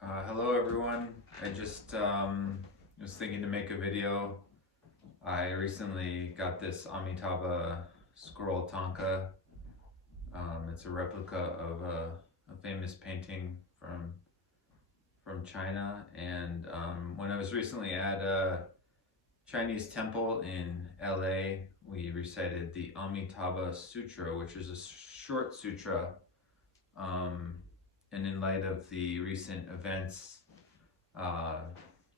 Hello everyone. I just was thinking to make a video. I recently got this Amitabha scroll tanka. It's a replica of a famous painting from China. And when I was recently at a Chinese temple in LA, we recited the Amitabha Sutra, which is a short sutra. Um, and in light of the recent events uh,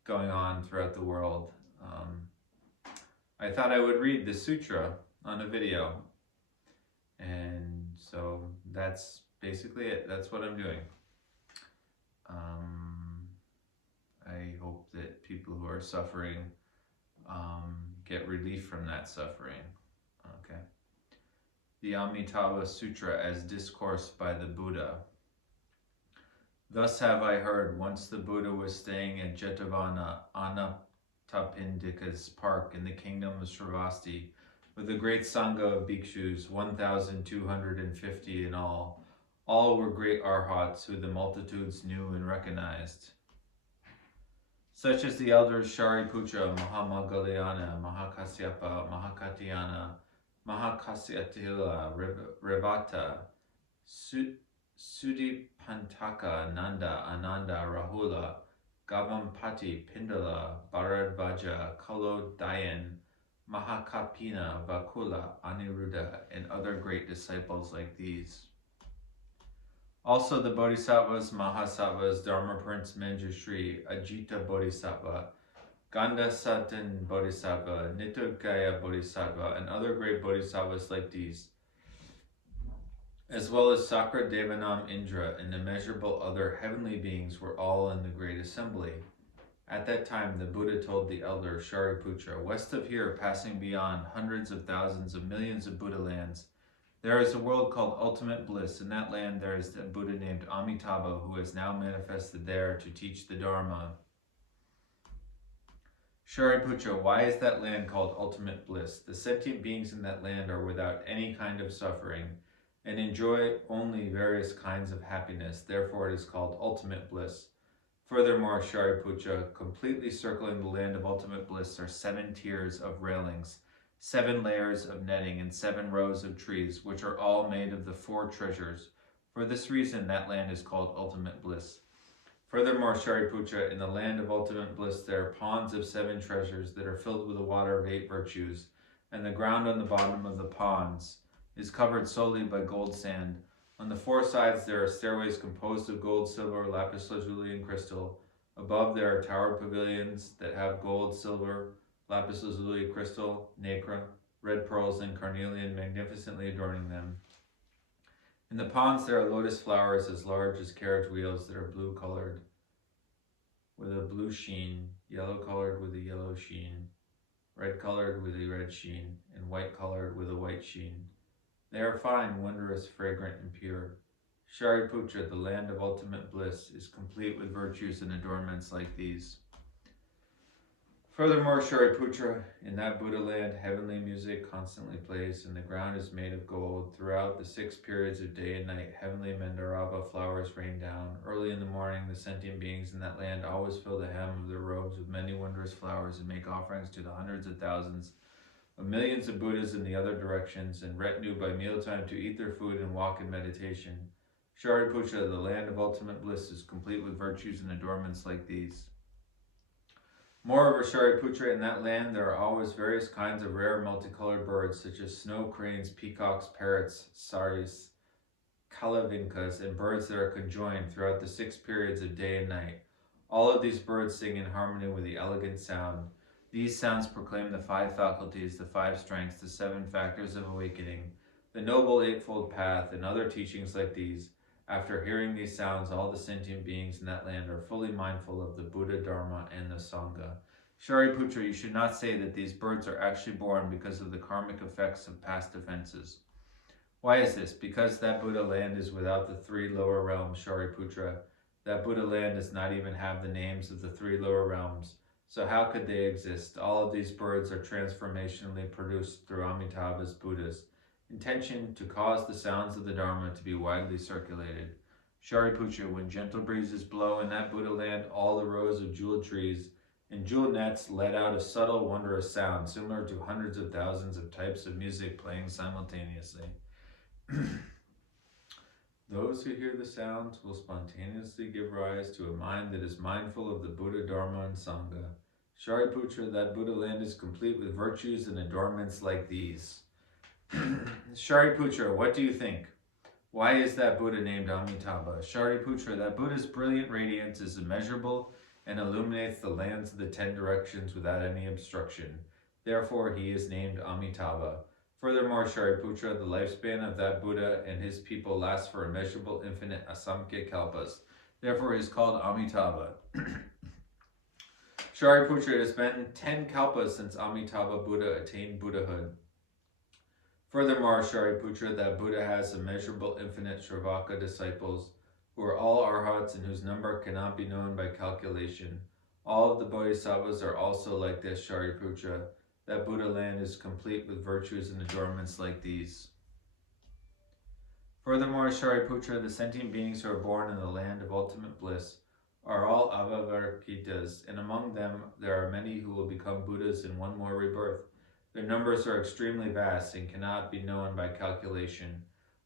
going on throughout the world, um, I thought I would read the sutra on a video. And so that's basically it. That's what I'm doing. Um, I hope that people who are suffering get relief from that suffering. Okay. The Amitabha Sutra as discoursed by the Buddha. Thus have I heard, once the Buddha was staying at Jetavana Anathapindika's park in the kingdom of Sravasti, with a great sangha of bhikshus, 1,250 in all. All were great arhats who the multitudes knew and recognized, such as the elders Shariputra, Mahamoggalayana, Mahakasyapa, Mahakatyana, Mahakasyatila, Revata, Sudipantaka, Nanda, Ananda, Rahula, Gavampati, Pindala, Bharadvaja, Kalodayan, Mahakapina, Vakula, Aniruddha, and other great disciples like these. Also the Bodhisattvas, Mahasattvas, Dharma Prince Manjushri, Ajita Bodhisattva, Gandasatan Bodhisattva, Nitogaya Bodhisattva, and other great bodhisattvas like these, as well as Sakra Devanam Indra and immeasurable other heavenly beings, were all in the great assembly. At that time the Buddha told the elder Shariputra, west of here, passing beyond hundreds of thousands of millions of Buddha lands, there is a world called ultimate bliss. In that land there is a Buddha named Amitabha, who has now manifested there to teach the Dharma. Shariputra, why is that land called ultimate bliss? The sentient beings in that land are without any kind of suffering and enjoy only various kinds of happiness. Therefore it is called ultimate bliss. Furthermore, Shariputra, completely circling the land of ultimate bliss are 7 tiers of railings, 7 layers of netting, and 7 rows of trees, which are all made of the 4 treasures. For this reason, that land is called ultimate bliss. Furthermore, Shariputra, in the land of ultimate bliss there are ponds of 7 treasures that are filled with the water of 8 virtues, and the ground on the bottom of the ponds is covered solely by gold sand. On the 4 sides there are stairways composed of gold, silver, lapis lazuli, and crystal. Above there are tower pavilions that have gold, silver, lapis lazuli, crystal, nacre, red pearls, and carnelian magnificently adorning them. In the ponds there are lotus flowers as large as carriage wheels that are blue colored with a blue sheen, yellow colored with a yellow sheen, red colored with a red sheen, and white colored with a white sheen. They are fine, wondrous, fragrant, and pure. Shariputra, the land of ultimate bliss, is complete with virtues and adornments like these. Furthermore, Shariputra, in that Buddha land, heavenly music constantly plays, and the ground is made of gold. Throughout the 6 periods of day and night, heavenly Mandarava flowers rain down. Early in the morning, the sentient beings in that land always fill the hem of their robes with many wondrous flowers and make offerings to the hundreds of thousands of millions of Buddhas in the other directions, and retinue by mealtime to eat their food and walk in meditation. Shariputra, the land of ultimate bliss, is complete with virtues and adornments like these. Moreover, Shariputra, in that land there are always various kinds of rare multicolored birds, such as snow cranes, peacocks, parrots, saris, kalavinkas, and birds that are conjoined throughout the 6 periods of day and night. All of these birds sing in harmony with the elegant sound. These sounds proclaim the 5 faculties, the 5 strengths, the 7 factors of awakening, the noble eightfold path, and other teachings like these. After hearing these sounds, all the sentient beings in that land are fully mindful of the Buddha, Dharma, and the Sangha. Shariputra, you should not say that these birds are actually born because of the karmic effects of past offenses. Why is this? Because that Buddha land is without the 3 lower realms, Shariputra. That Buddha land does not even have the names of the 3 lower realms. So how could they exist? All of these birds are transformationally produced through Amitabha's Buddhas. Intention to cause the sounds of the Dharma to be widely circulated. Shariputra, when gentle breezes blow in that Buddha land, all the rows of jeweled trees and jeweled nets let out a subtle, wondrous sound, similar to hundreds of thousands of types of music playing simultaneously. Those who hear the sounds will spontaneously give rise to a mind that is mindful of the Buddha, Dharma, and Sangha. Shariputra, that Buddha land is complete with virtues and adornments like these. Shariputra, what do you think? Why is that Buddha named Amitabha? Shariputra, that Buddha's brilliant radiance is immeasurable and illuminates the lands of the 10 directions without any obstruction. Therefore, he is named Amitabha. Furthermore, Shariputra, the lifespan of that Buddha and his people lasts for immeasurable, infinite, asamkhya kalpas. Therefore, he is called Amitabha. Shariputra, it has been 10 kalpas since Amitabha Buddha attained Buddhahood. Furthermore, Shariputra, that Buddha has immeasurable, infinite Shravaka disciples, who are all arhats and whose number cannot be known by calculation. All of the bodhisattvas are also like this, Shariputra. That Buddha land is complete with virtues and adornments like these. Furthermore, Shariputra, the sentient beings who are born in the land of ultimate bliss are all avavarkitas, and among them there are many who will become Buddhas in one more rebirth. Their numbers are extremely vast and cannot be known by calculation.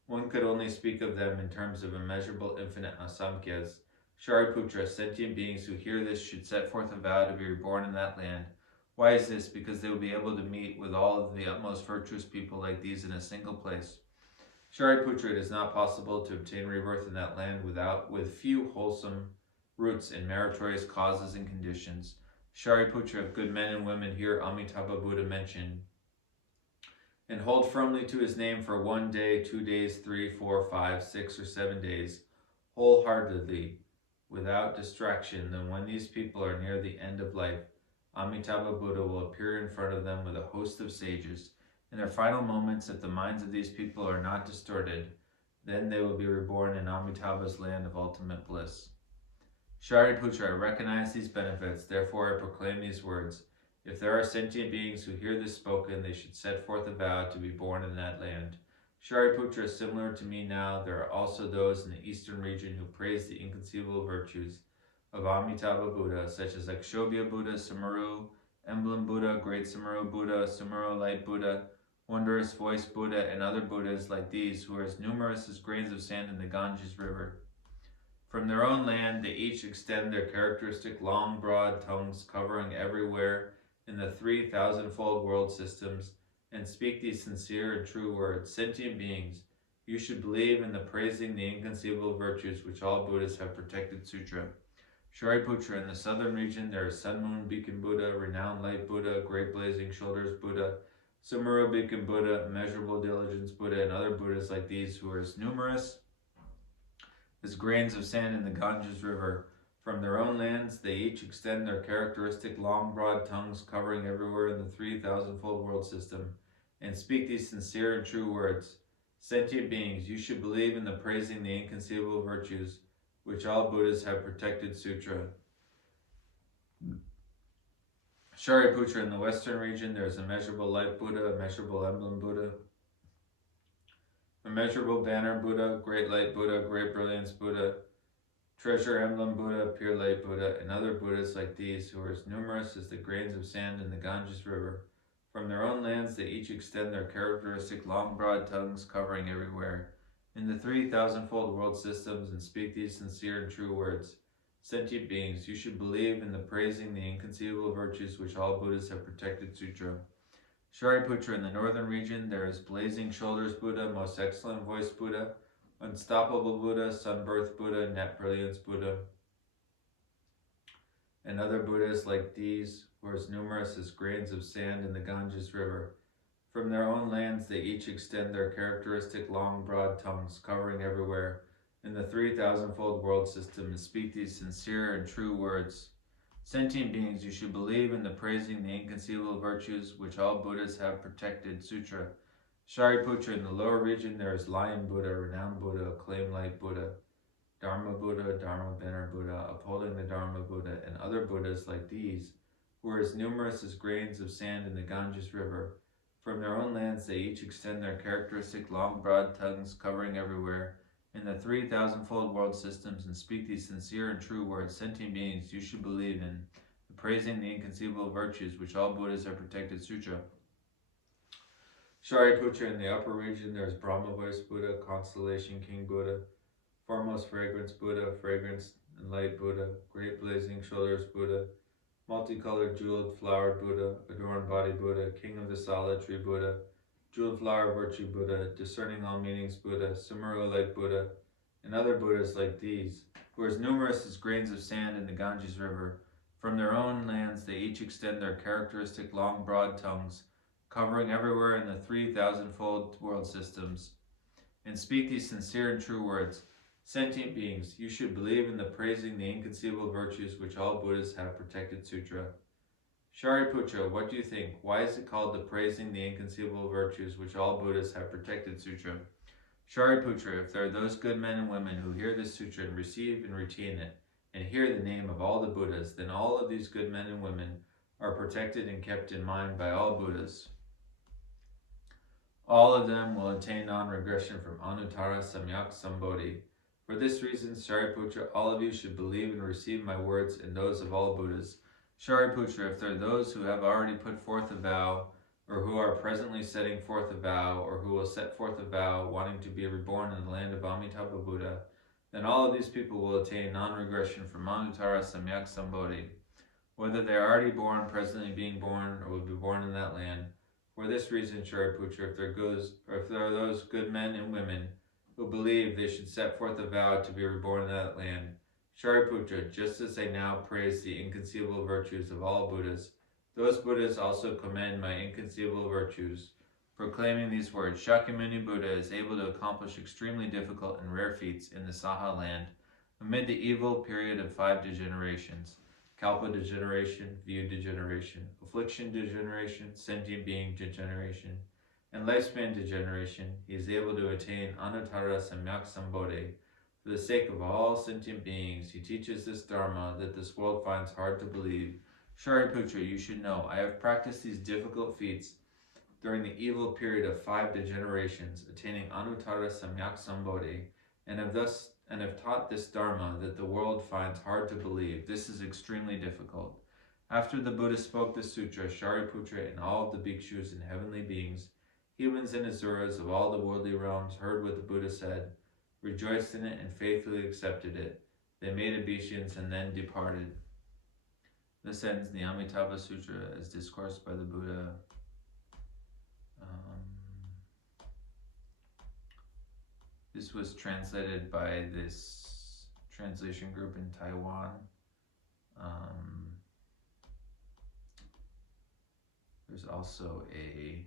One could only speak of them in terms of immeasurable, infinite asamkhyas. Shariputra, sentient beings who hear this should set forth a vow to be reborn in that land. Why is this? Because they will be able to meet with all of the utmost virtuous people like these in a single place. Shariputra, it is not possible to obtain rebirth in that land with few wholesome roots and meritorious causes and conditions. Shariputra, if good men and women hear Amitabha Buddha mentioned and hold firmly to his name for 1 day, 2 days, 3, 4, 5, 6, or 7 days, wholeheartedly, without distraction, then when these people are near the end of life, Amitabha Buddha will appear in front of them with a host of sages. In their final moments, if the minds of these people are not distorted, then they will be reborn in Amitabha's land of ultimate bliss. Shariputra, I recognize these benefits, therefore I proclaim these words. If there are sentient beings who hear this spoken, they should set forth a vow to be born in that land. Shariputra, similar to me now, there are also those in the eastern region who praise the inconceivable virtues of Amitabha Buddha, such as Akshobhya Buddha, Samaru, Emblem Buddha, Great Samaru Buddha, Samaru Light Buddha, Wondrous Voice Buddha, and other Buddhas like these, who are as numerous as grains of sand in the Ganges River. From their own land, they each extend their characteristic long, broad tongues, covering everywhere in the 3,000-fold world systems, and speak these sincere and true words. Sentient beings, you should believe in the praising the inconceivable virtues which all Buddhas have protected. Sutra. Shariputra, in the southern region, there is Sun Moon Beacon Buddha, Renowned Light Buddha, Great Blazing Shoulders Buddha, Sumara Beacon Buddha, Immeasurable Diligence Buddha, and other Buddhas like these who are as numerous as grains of sand in the Ganges River. From their own lands, they each extend their characteristic long, broad tongues, covering everywhere in the 3,000-fold world system, and speak these sincere and true words. Sentient beings, you should believe in the praising the inconceivable virtues which all Buddhas have protected. Sutra. Shariputra, in the western region, there is Immeasurable Light Buddha, Immeasurable Emblem Buddha, Immeasurable Banner Buddha, Great Light Buddha, Great Brilliance Buddha, Treasure Emblem Buddha, Pure Light Buddha, and other Buddhas like these who are as numerous as the grains of sand in the Ganges River. From their own lands, they each extend their characteristic long, broad tongues, covering everywhere in the 3,000-fold world systems, and speak these sincere and true words. Sentient beings, you should believe in the praising the inconceivable virtues which all Buddhas have protected. Sutra. Shariputra, in the northern region, there is Blazing Shoulders Buddha, Most Excellent Voice Buddha, Unstoppable Buddha, Sunbirth Buddha, Net Brilliance Buddha, and other Buddhas like these, who are as numerous as grains of sand in the Ganges River. From their own lands, they each extend their characteristic long, broad tongues, covering everywhere in the 3,000-fold world system, and speak these sincere and true words. Sentient beings, you should believe in the praising the inconceivable virtues which all Buddhas have protected. Sutra. Shariputra, in the lower region, there is Lion Buddha, Renowned Buddha, Acclaimed Light Buddha, Dharma Buddha, Dharma Banner Buddha, Upholding the Dharma Buddha, and other Buddhas like these, who are as numerous as grains of sand in the Ganges River. From their own lands, they each extend their characteristic long, broad tongues, covering everywhere in the 3,000-fold world systems and speak these sincere and true words, sentient beings you should believe in, praising the inconceivable virtues which all Buddhas have protected. Sutra. Shariputra, in the upper region there is Brahma voice Buddha, Constellation King Buddha, Foremost Fragrance Buddha, Fragrance and Light Buddha, Great Blazing Shoulders Buddha, Multicolored Jeweled Flowered Buddha, Adorned Body Buddha, King of the Solitary Buddha, Jeweled Flower Virtue Buddha, Discerning All Meanings Buddha, Sumero like Buddha, and other Buddhas like these, who are as numerous as grains of sand in the Ganges River. From their own lands they each extend their characteristic long broad tongues, covering everywhere in the 3,000-fold world systems, and speak these sincere and true words. Sentient beings, you should believe in the praising the inconceivable virtues which all Buddhas have protected. Sutra. Shariputra, what do you think? Why is it called the praising the inconceivable virtues which all Buddhas have protected? Sutra. Shariputra, if there are those good men and women who hear this sutra and receive and retain it, and hear the name of all the Buddhas, then all of these good men and women are protected and kept in mind by all Buddhas. All of them will attain non-regression from Anuttara Samyak Sambodhi. For this reason, Shariputra, all of you should believe and receive my words and those of all Buddhas. Shariputra, if there are those who have already put forth a vow, or who are presently setting forth a vow, or who will set forth a vow, wanting to be reborn in the land of Amitabha Buddha, then all of these people will attain non-regression from Anuttara Samyak Sambodhi. Whether they are already born, presently being born, or will be born in that land. For this reason, Shariputra, if there are those good men and women who believe they should set forth a vow to be reborn in that land. Shariputra, just as I now praise the inconceivable virtues of all Buddhas, those Buddhas also commend my inconceivable virtues, proclaiming these words. Shakyamuni Buddha is able to accomplish extremely difficult and rare feats in the Saha land amid the evil period of 5 degenerations: Kalpa degeneration, view degeneration, affliction degeneration, sentient being degeneration, and lifespan degeneration. He is able to attain Anuttara Samyak Sambodhi. For the sake of all sentient beings, he teaches this Dharma that this world finds hard to believe. Shariputra, you should know, I have practiced these difficult feats during the evil period of 5 degenerations, attaining Anuttara Samyak Sambodhi, and have taught this Dharma that the world finds hard to believe. This is extremely difficult. After the Buddha spoke the sutra, Shariputra and all of the bhikshus and heavenly beings, humans and asuras of all the worldly realms, heard what the Buddha said, rejoiced in it, and faithfully accepted it. They made obeisance and then departed. This ends the Amitabha Sutra as discoursed by the Buddha. This was translated by this translation group in Taiwan. There's also a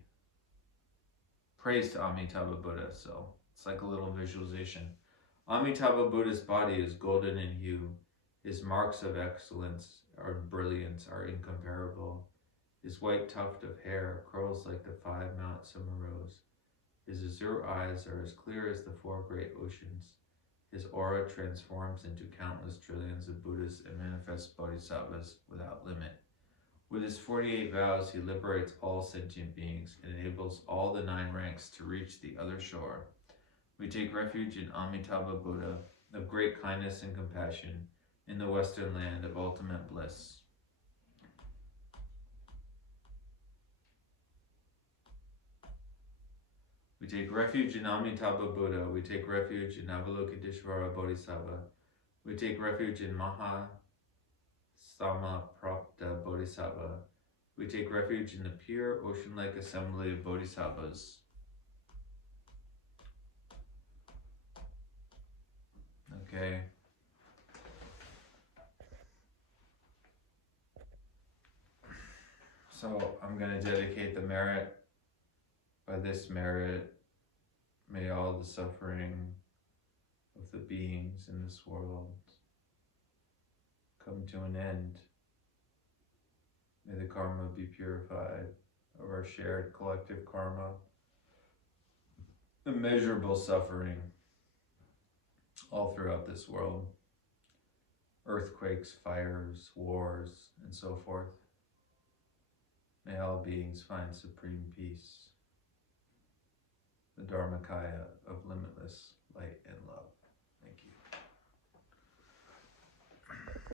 praise to Amitabha Buddha, so it's like a little visualization. Amitabha Buddha's body is golden in hue. His marks of excellence or brilliance are incomparable. His white tuft of hair curls like the 5 Mount Sumeros. His azure eyes are as clear as the 4 great oceans. His aura transforms into countless trillions of Buddhas and manifest bodhisattvas without limit. With his 48 vows, he liberates all sentient beings and enables all the 9 ranks to reach the other shore. We take refuge in Amitabha Buddha, of great kindness and compassion, in the western land of ultimate bliss. We take refuge in Amitabha Buddha. We take refuge in Avalokiteshvara Bodhisattva. We take refuge in Maha Samaprapta Bodhisattva. We take refuge in the pure ocean-like assembly of Bodhisattvas. Okay. So I'm going to dedicate the merit. By this merit, may all the suffering of the beings in this world come to an end. May the karma be purified of our shared collective karma. Immeasurable suffering all throughout this world. Earthquakes, fires, wars, and so forth. May all beings find supreme peace. The Dharmakaya of limitless light and love.